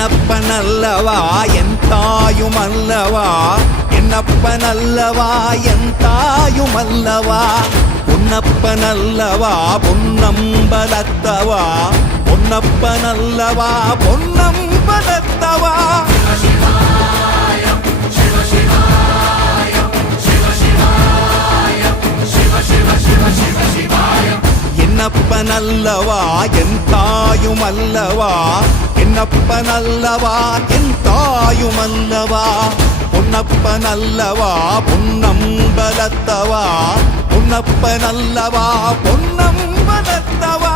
என்னப்பனல்லவா என் தாயுமல்லவா, என்னப்பனல்லவா என் தாயுமல்லவா, பொன்னப்பனல்லவா பொன்னம்பலத்தவா, பொன்னப்பனல்லவா பொன்னம்பலத்தவா. என்னப்பனல்லவா என் தாயுமல்லவா, என்னப்பனல்லவா என் தாயுமல்லவா, பொன்னப்பனல்லவா பொன்னம்பலத்தவா, பொன்னப்பனல்லவா பொன்னம்பலத்தவா.